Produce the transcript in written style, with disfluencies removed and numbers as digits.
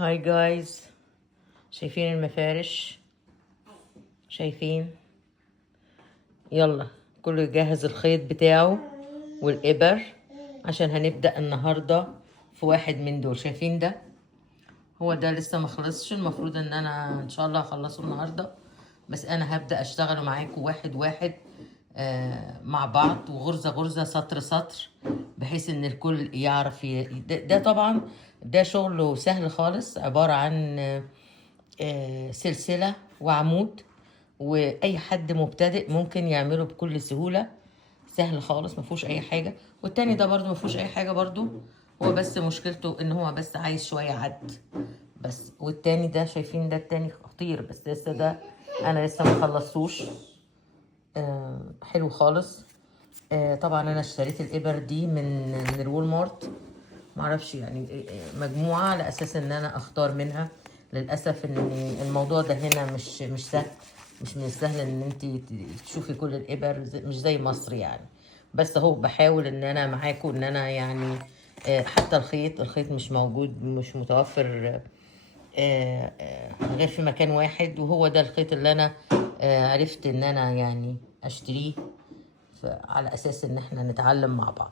هاي جايز، شايفين المفارش؟ شايفين؟ يلا كله يجهز الخيط بتاعه والإبر عشان هنبدأ النهاردة في واحد من دول. شايفين ده؟ هو ده لسه ما خلصش، المفروض ان انا ان شاء الله هخلصه النهاردة، بس انا هبدأ اشتغل معاكم واحد واحد مع بعض، وغرزة غرزة، سطر سطر، بحيث ان الكل يعرف ده طبعا ده شغله سهل خالص، عبارة عن سلسلة وعمود، واي حد مبتدئ ممكن يعمله بكل سهولة، سهل خالص مفهوش اي حاجة. والتاني ده برضو مفهوش اي حاجة برضو، هو بس مشكلته ان هو بس عايز شوية عد بس. والتاني ده شايفين ده التاني خطير، بس لسه ده انا لسه مخلصوش. حلو خالص. طبعا انا اشتريت الابر دي من الوول مارت، معرفش يعني مجموعة على اساس ان انا اختار منها. للاسف ان الموضوع ده هنا مش سهل، مش من السهل ان انت تشوفي كل الابر مش زي مصر يعني. بس اهو بحاول ان انا معاكم ان انا يعني حتى الخيط مش موجود، مش متوفر غير في مكان واحد، وهو ده الخيط اللي انا عرفت ان انا يعني اشتريه على اساس ان احنا نتعلم مع بعض.